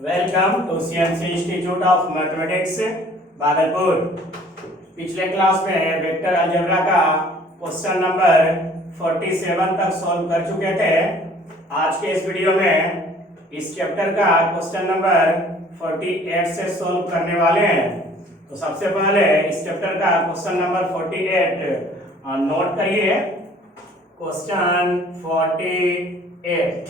Welcome to CMC institute of mathematics Bhagalpur. पिछले class में vector algebra का क्वेश्चन नंबर 47 तक सॉल्व कर चुके थे। आज के इस वीडियो में इस चैप्टर का क्वेश्चन नंबर 48 से सॉल्व करने वाले हैं। तो सबसे पहले इस चैप्टर का क्वेश्चन नंबर 48 नोट करिए, क्वेश्चन 48।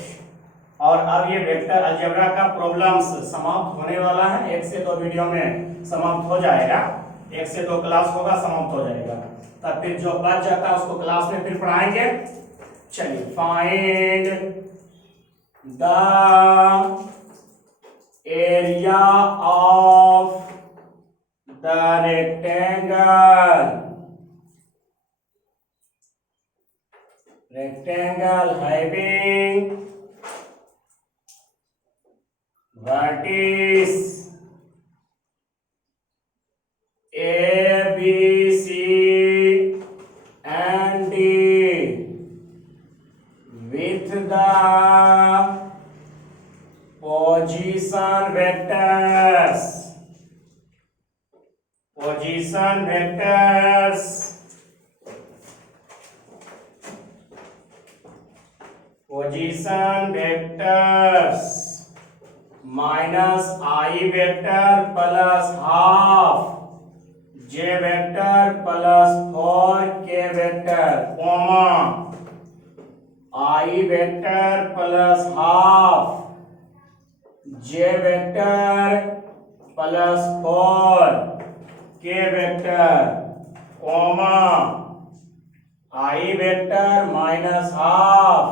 और अब ये वेक्टर अलजेब्रा का प्रॉब्लम्स समाप्त होने वाला है। 1 से 2 वीडियो में समाप्त हो जाएगा, 1 से 2 क्लास होगा, समाप्त हो जाएगा। तब फिर जो बच जाता है उसको क्लास में फिर पढ़ाएंगे। चलिए, find the area of the rectangle having vertices A, B, C and D with the position vectors minus I vector plus half J vector plus 4K vector, comma I vector plus half J vector plus 4K vector, comma I vector minus half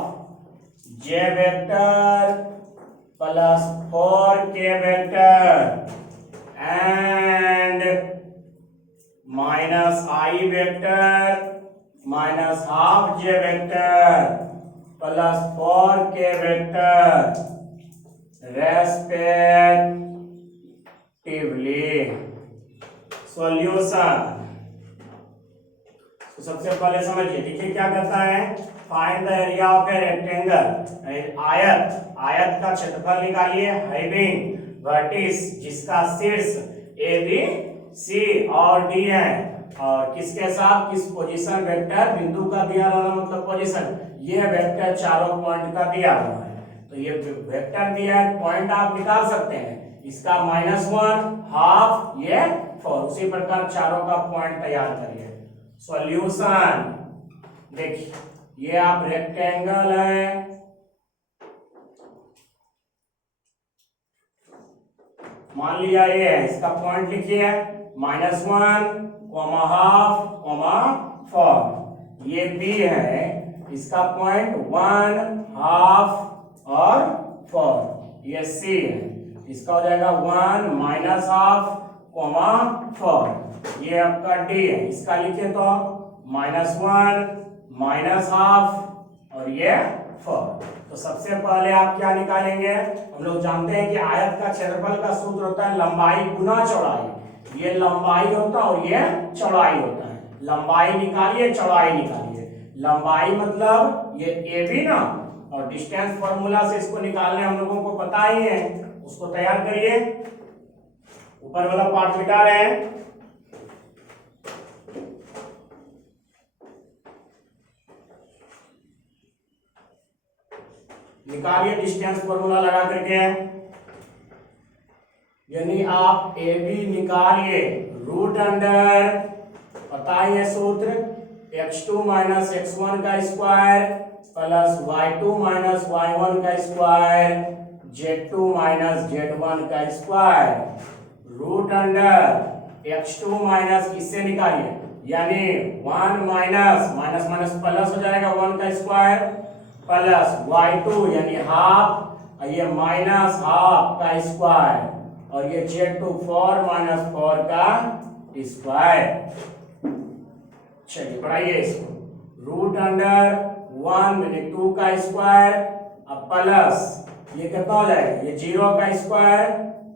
J vector plus 4K vector and minus I vector minus half J vector plus 4K vector respectively. Solution. तो सबसे पहले समझिए, देखिए क्या करता है, find the area of a rectangle, आयत का क्षेत्रफल निकालिए, हैविंग वर्टिस जिसका शीर्ष ए बी सी और डी है, और किसके साथ, किस पोजीशन वेक्टर, बिंदु का दिया हुआ मतलब पोजीशन, ये वेक्टर चारों पॉइंट का दिया हुआ है। तो ये वेक्टर दिया है, पॉइंट आप निकाल सकते हैं, इसका -1 हाफ ये 4, उसी प्रकार चारों का पॉइंट तैयार करिए। सॉल्यूशन देखिए, ये आप रेक्टेंगल है, मान लिया ये है, इसका पॉइंट लिखिए -1, हाफ, 4। ये बी है, इसका पॉइंट 1, हाफ और 4। ये सी है, इसका हो जाएगा 1 माइनस हाफ, 4। ये आपका डी है, इसका लिखे तो -1 माइनस हाफ और ये 4। तो सबसे पहले आप क्या निकालेंगे, हम लोग जानते हैं कि आयत का क्षेत्रफल का सूत्र होता है लंबाई गुना चौड़ाई। ये लंबाई होता है और ये चौड़ाई होता है। लंबाई निकालिए, चौड़ाई निकालिए। लंबाई मतलब ये ए बी ना, और डिस्टेंस फॉर्मूला से इसको निकालने हम लोगों को पता ही है, उसको तैयार करिए। ऊपर वाला पार्ट मिटा रहे हैं, निकालिए डिस्टेंस फॉर्मूला लगा करके, यानी आप ए बी निकालिए, रूट अंडर पता ही है सूत्र, x2 माइनस x1 का square plus y2 minus y1 का स्क्वायर z2 माइनस z1 का square, root under x2 minus इससे निकालिए, यानी 1 माइनस माइनस माइनस प्लस हो जाएगा 1 का स्क्वायर प्लस y2 यानी हाफ, ये माइनस हाफ का स्क्वायर, और ये z2 4 माइनस 4 का स्क्वायर। चलिए बढ़ाइए इसको, रूट अंडर 1 यानी 2 का स्क्वायर, अब प्लस ये कितना हो जाएगा, ये 0 का स्क्वायर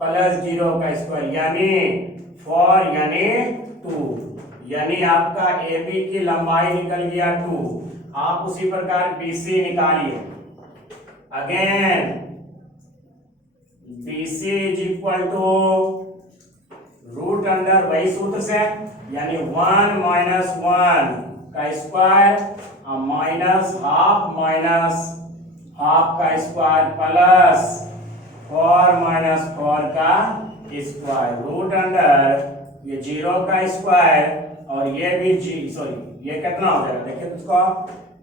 प्लस 0 का स्क्वायर यानी 4 यानी 2, यानी आपका ए बी की लंबाई निकल गया 2। आप उसी प्रकार BC निकालिए, again BC is equal to root under वही सूत्र से, यानी 1 माइनस 1 का स्क्वायर माइनस हाफ का स्क्वायर प्लस 4 माइनस 4 का स्क्वायर रूट अंडर ये 0 का स्क्वायर और ये भी सॉरी ये कितना हो जाएगा देखिए तो उसको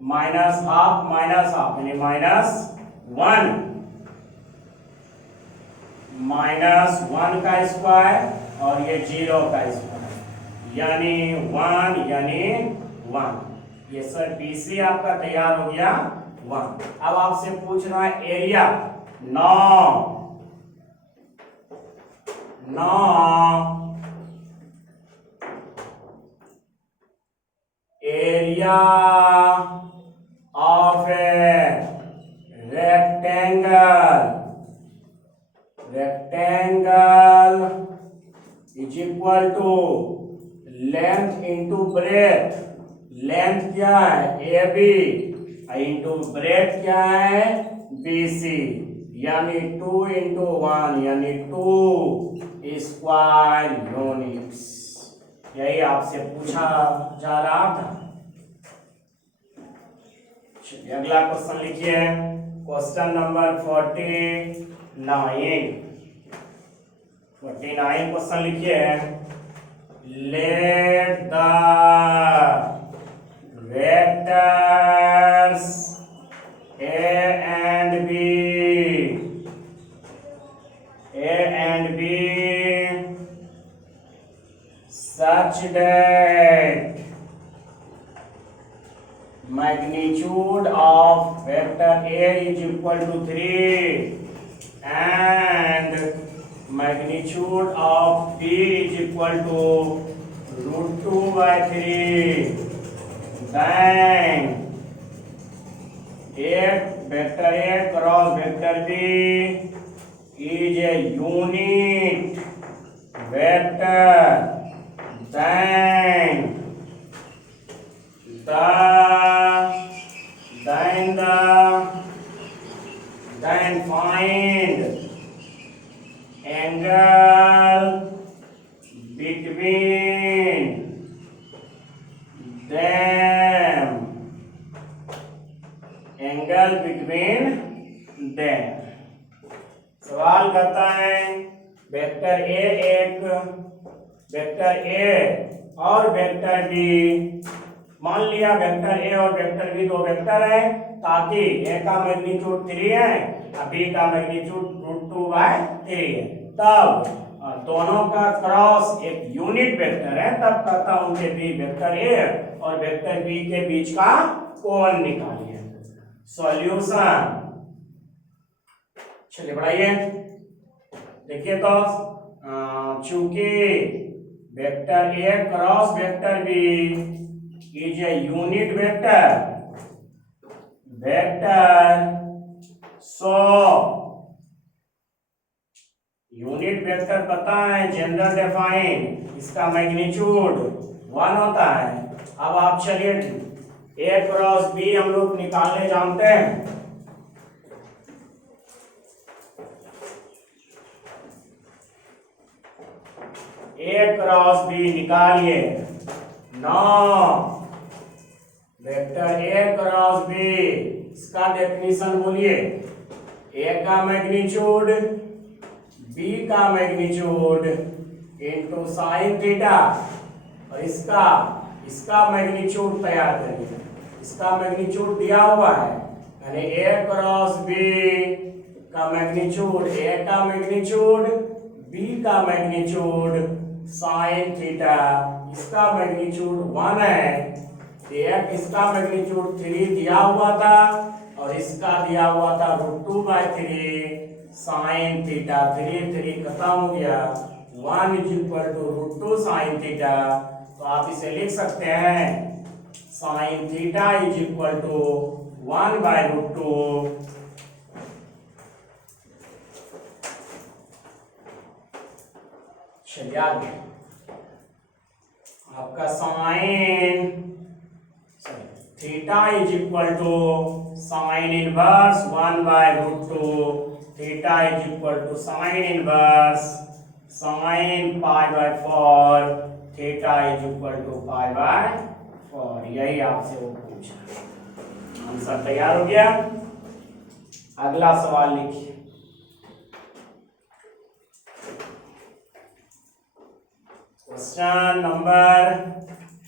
माइनस हाफ यानी माइनस 1 का स्क्वायर और ये 0 का स्क्वायर यानी 1 ये सर BC आपका तैयार हो गया 1। अब आपसे पूछ रहा है area 9 area of A rectangle is equal to length into breadth। Length क्या है AB इंटू ब्रेथ क्या है BC, यानी 2 इंटू 1 यानी 2 स्क्वायर यूनिट्स। यही आपसे पूछा जा रहा था। चलिए अगला क्वेश्चन लिखिए, क्वेश्चन नंबर 49 क्वेश्चन लिखिए। Let the vectors A and B such that magnitude of vector A is equal to 3 and magnitude of B is equal to √2/3, then vector A cross vector B is a unit vector, then find angle between them, सवाल करता है vector A और vector B. मान लिया vector A और vector B दो vector है, ताकि ए का मैग्नीट्यूड 3 है और बी का मैग्नीट्यूड √2/3 है। तब दोनों का क्रॉस एक यूनिट वेक्टर है, तब कहता हूं कि बी वेक्टर ए और वेक्टर बी के बीच का कोण निकालिए। सॉल्यूशन चलिए बढ़ाइए, देखिए तो चूंकि vector A cross vector B is a unit vector so unit vector पता है जनरल डिफाइन, इसका मैग्नीट्यूड 1 होता है। अब आप चलिए ए क्रॉस बी हम लोग निकालने जानते हैं। ए क्रॉस बी निकालिए। 9 वेक्टर ए क्रॉस बी, इसका डेफिनेशन बोलिए। ए का मैग्नीट्यूड बी का मैग्नीट्यूड इनटू साइन थीटा, और इसका मैग्नीट्यूड तैयार करिए। इसका मैग्नीट्यूड दिया हुआ है, यानी ए क्रॉस बी का मैग्नीट्यूड, ए का मैग्नीट्यूड बी का मैग्नीट्यूड साइन थीटा, इसका मैग्नीट्यूड 1 है। इसका मैग्नीट्यूड 3 दिया हुआ था और इसका दिया हुआ था √2/3 साइन थीटा। 3 खत्म हो गया, 1 is equal to √2 sine theta. तो आप इसे लिख सकते हैं sine theta is equal to 1/√2 चलिए आगे आपका sine theta is equal to sine inverse 1/√2, theta is equal to sine inverse sine π/4, theta is equal to π/4। यही आपसे वो पूछा। आंसर तैयार हो गया। अगला सवाल लिखिए। Question number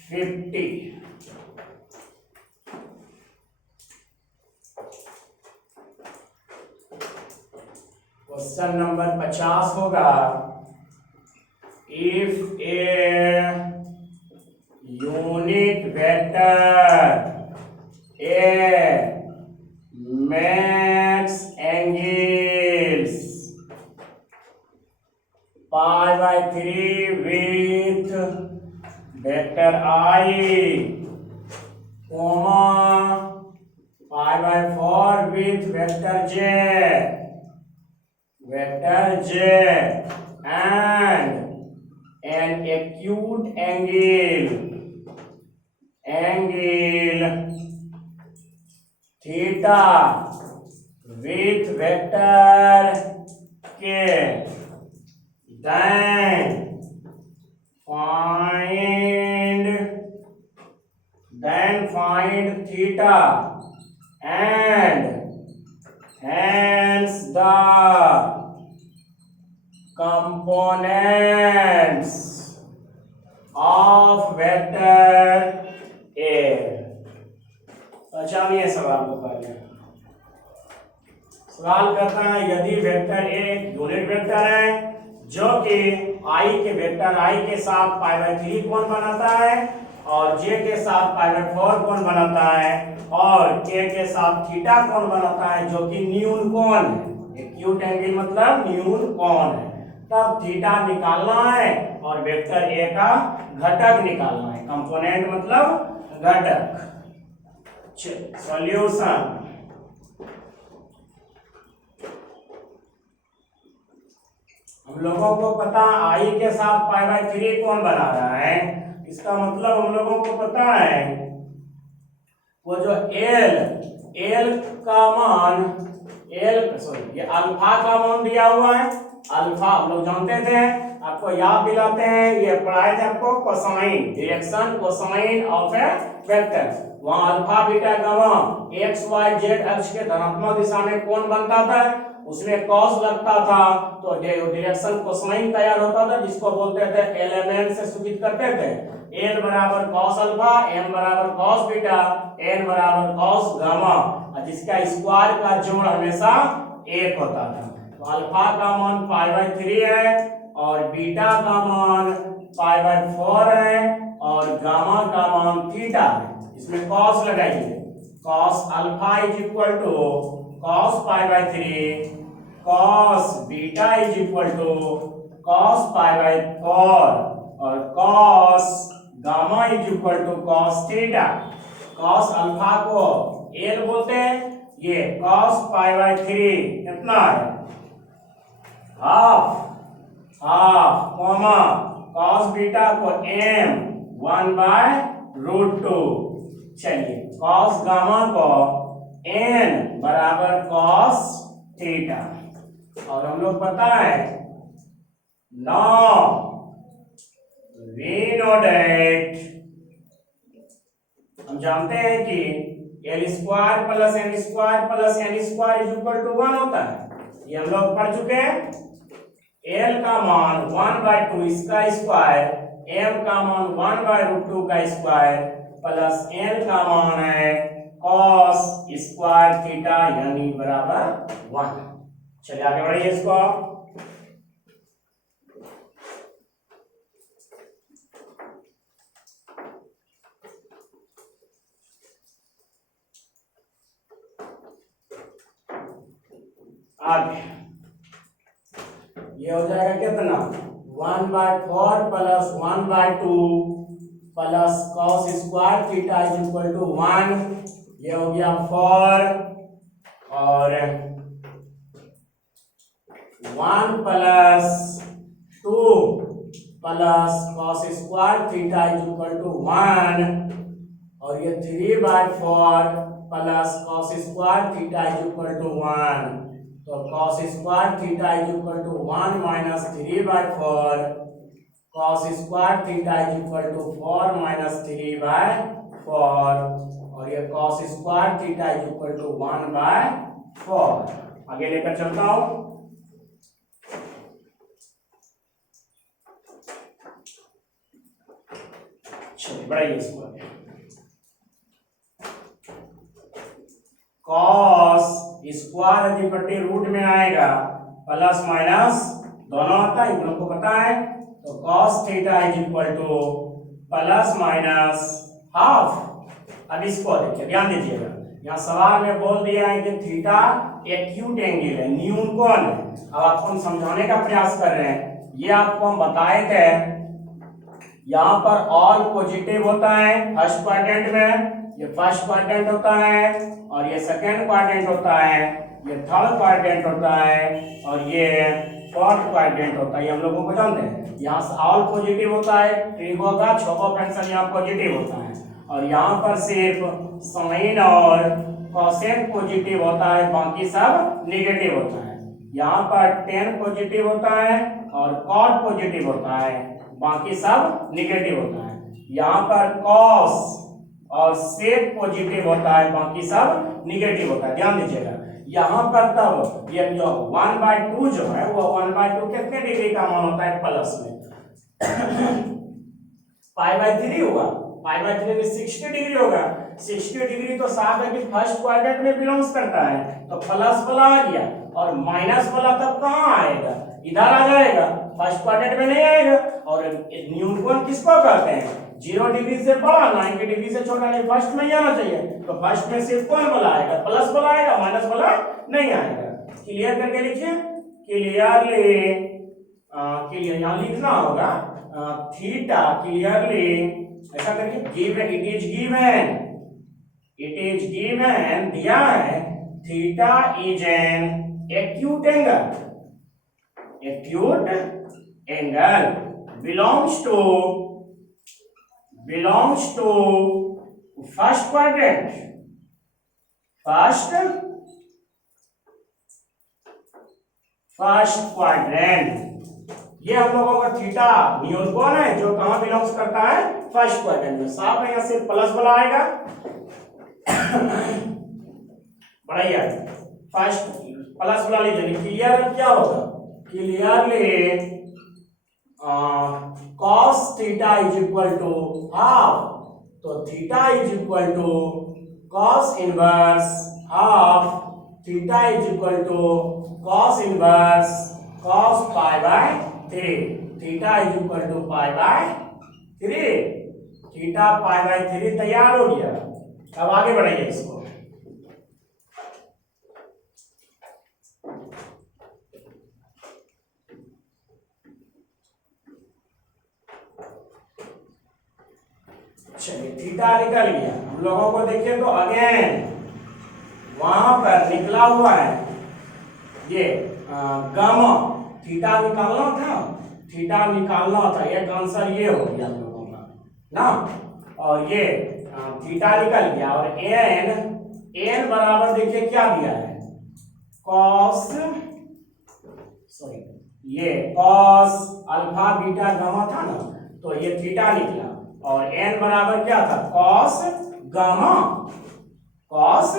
50। क्वेश्चन नंबर 50 होगा, if A unit vector A makes angles π/3 with vector I, π/4 with vector J, and an acute angle theta with vector K, then find theta and hence the components of vector A। पहचानिए सवाल को पहले। सवाल करता है, यदि vector A एक unit vector है जो कि i के वेक्टर i के साथ π/3 कोण बनाता है और j के साथ π/4 कोण बनाता है और k के साथ थीटा कोण बनाता है जो कि न्यून कोण है। एक्यूट एंगल मतलब न्यून कोण है। तब थीटा निकालना है और वेक्टर ए का घटक निकालना है। कंपोनेंट मतलब घटक। सॉल्यूशन, हम लोगों को पता i के साथ π/3 कौन बना रहा है, इसका मतलब हम लोगों को पता है वो जो l का मान ये अल्फा का मान दिया हुआ है। अल्फा हम लोग जानते थे, आपको याद दिलाते हैं, ये पढ़ाए थे आपको cosine, direction cosine of a vector. वहां alpha beta gamma X Y Z अक्ष के धनात्मक दिशा में कोण बनता था, उसमें कॉस लगता था तो डायरेक्शन कोसाइन तैयार होता था, जिसको बोलते थे एलिमेंट से सूचित करते थे। एल बराबर कॉस अल्फा, एम बराबर कॉस बीटा, एन बराबर कॉस गामा, जिसका स्क्वायर का जोड़ हमेशा 1 होता था। तो अल्फा का मान π/3 है और बीटा का मान π/4 है और गामा का मान थीटा है। इसमें कॉस लगाइए, cos alpha is equal to cos π/3, cos beta is equal to cos π/4 और cos gamma is equal to cos theta. Cos alpha को एल बोलते हैं, ये कॉस π/3 कितना है, हाफ कॉमा कॉस बीटा को m 1/√2। चलिए कॉस गामा को n बराबर कॉस थीटा। और हम लोग पता है वी नो डेट, हम जानते हैं कि l square plus n square plus n square is equal to 1 होता है। ये हम लोग पढ़ चुके हैं। l का मान 1/2 इसका स्क्वायर, m का मान 1/√2 का स्क्वायर प्लस n का मान है cos स्क्वायर थीटा यानी बराबर 1। चलिए आगे बढ़िए इसको। आगे ये हो जाएगा कितना, 1/4 plus 1/2 plus cos square theta is equal to 1। ये हो गया 4 और 1 plus 2 plus cos square theta is equal to 1 और ये 3/4 plus cos square theta is equal to 1। तो cos square theta is equal to 1 minus 3/4 cos square theta is equal to 4 minus 3/4 और ये cos square theta is equal to 1/4। आगे लेकर चलता हूं। चलिए बढ़ाइए इसको। cos स्क्वायर यदि पट्टी रूट में आएगा प्लस माइनस दोनों आता है, इन लोग को पता है। तो cos theta is equal two plus minus half. अब इसको देखिए, ध्यान दीजिएगा, यहाँ सवाल में बोल दिया है कि थीटा एक्यूट एंगल है, न्यून कोण है। अब आपको हम समझाने का प्रयास कर रहे हैं। ये आपको हम बताए थे, यहाँ पर ऑल पॉजिटिव होता है फर्स्ट क्वाड्रेंट में, ये फर्स्ट क्वाड्रेंट होता है, और ये सेकंड क्वाड्रेंट होता है, ये थर्ड क्वाड्रेंट होता है, और ये फोर्थ क्वाड्रेंट होता है। ये हम लोगों को जानते हैं। यहाँ से ऑल पॉजिटिव होता है, ट्रिगो का छोको फंक्शन यहाँ पॉजिटिव होता है, और यहाँ पर सिर्फ साइन और कोसेक पॉजिटिव होता है, बाकी सब नेगेटिव होता है। यहाँ पर टेन पॉजिटिव होता है और कॉट पॉजिटिव होता है, बाकी सब नेगेटिव होता है। यहाँ पर कॉस और सेक पॉजिटिव होता है, बाकी सब नेगेटिव होता है। ध्यान दीजिएगा, यहाँ पर तब ये जो 1/2 जो है वो 1/2 कितने डिग्री का मान होता है प्लस में π/3 होगा। π/3 में 60 डिग्री होगा। 60 डिग्री तो साफ है कि फर्स्ट क्वाड्रेंट में बिलोंग्स करता है, तो प्लस वाला आ गया, और माइनस वाला तब कहाँ आएगा, इधर आ जाएगा, फर्स्ट क्वाड्रेंट में नहीं आएगा। और न्यून कोण किसको कहते हैं, 0 डिग्री से बड़ा, 90 डिग्री से छोटा, नहीं फर्स्ट में ही आना चाहिए। तो फर्स्ट में सिर्फ कौन वाला आएगा, प्लस वाला आएगा, माइनस वाला नहीं आएगा। क्लियर करके लिखिए, क्लियरली, क्लियर यहाँ लिखना होगा थीटा, क्लियरली ऐसा करके गिवन, इट इज गिवन दिया है theta is an acute angle belongs to first quadrant, first quadrant. ये हम लोगों का थीटा न्यून कोण है जो कहां बिलोंग्स करता है, फर्स्ट क्वाड्रेंट में। साफ है, यहाँ सिर्फ प्लस वाला आएगा बढ़िया, फर्स्ट प्लस वाला लीजिए। क्लियर क्या होगा, clearly cos theta is equal to half. तो theta is equal to cos inverse half, theta is equal to cos inverse cos π/3, theta is equal to π/3, theta π/3 तैयार हो गया। अब आगे बढ़ाइए इसको। चलिए, थीटा निकल गया। हम लोगों को देखिए तो अगेन वहां पर निकला हुआ है ये गामा, थीटा निकालना था, थीटा निकालना था, एक आंसर ये हो गया हम लोगों का ना। और ये थीटा निकल गया, और एन बराबर देखिए क्या दिया है, कॉस, सॉरी ये कॉस अल्फा बीटा गामा था ना, तो ये थीटा निकला। और n बराबर क्या था, कॉस गामा, कॉस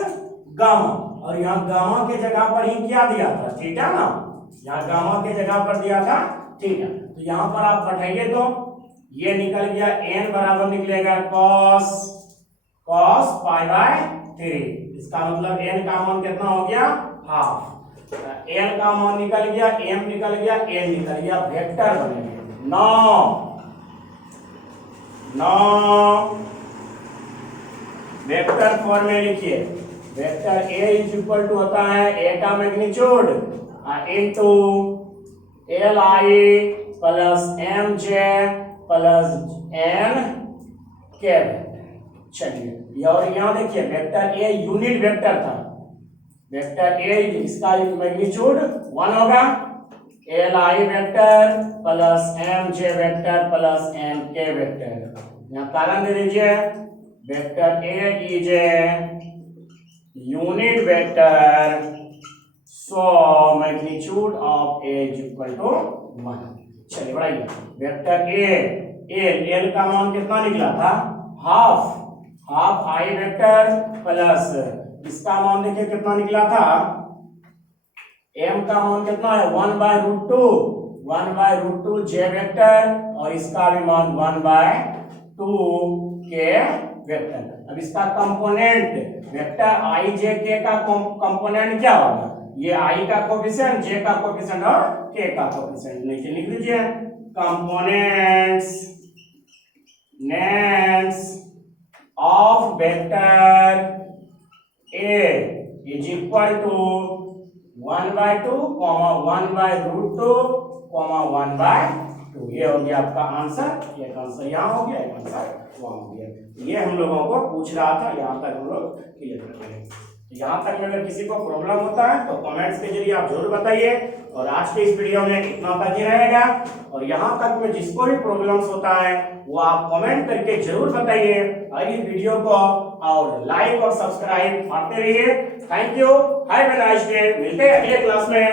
गामा। और यहाँ गामा के जगह पर ही क्या दिया था, थीटा ना, यहाँ गामा के जगह पर दिया था थीटा। तो यहाँ पर आप बैठाइए तो ये निकल गया, n बराबर निकलेगा कॉस π/3। इसका मतलब n का मान कितना हो गया, हाफ। n का मान निकल गया, m निकल गया, n निकल गया, वेक्टर बनेंगे 9 वेक्टर फॉर्म में लिखिए। Vector a is equal to होता है a का magnitude into li plus mj plus n k। चलिए, और यहाँ देखिए वेक्टर a यूनिट वेक्टर था, वेक्टर a इसका मैग्नीट्यूड 1 होगा, li vector plus mj vector plus nk vector. यहाँ कारण दे दीजिए, vector A is a unit vector, so magnitude of A is equal to 1। चलिए बढ़ाइए, वेक्टर एल का मान कितना निकला था, हाफ आई वेक्टर प्लस इसका मान देखिए कितना निकला था, एम का मान कितना है 1/√2 जे वेक्टर, और इसका भी मान 1/2 के वेक्टर। अब इसका कंपोनेंट वेक्टर आई जे के का कंपोनेंट क्या होगा, ये आई का कोफिशिएंट, जे का कोफिशिएंट और के का कोफिशिएंट। नीचे लिख दीजिए components names of vector A is equal to 1/2, 1/√2, 1/2। ये हो गया आपका आंसर। एक आंसर यहाँ हो गया, एक आंसर वहाँ हो गया। ये हम लोगों को पूछ रहा था, यहाँ तक हम लोग क्लियर कर रहे हैं। यहाँ तक में अगर किसी को प्रॉब्लम होता है तो कमेंट्स के जरिए आप जरूर बताइए। और आज के इस वीडियो में इतना तक ही रहेगा। और यहाँ तक में जिसको भी प्रॉब्लम्स होता है वो आप कमेंट करके जरूर बताइए। और इस वीडियो को और लाइक और सब्सक्राइब करते रहिए। Thank you, have a nice day. मिलते हैं अगले क्लास में।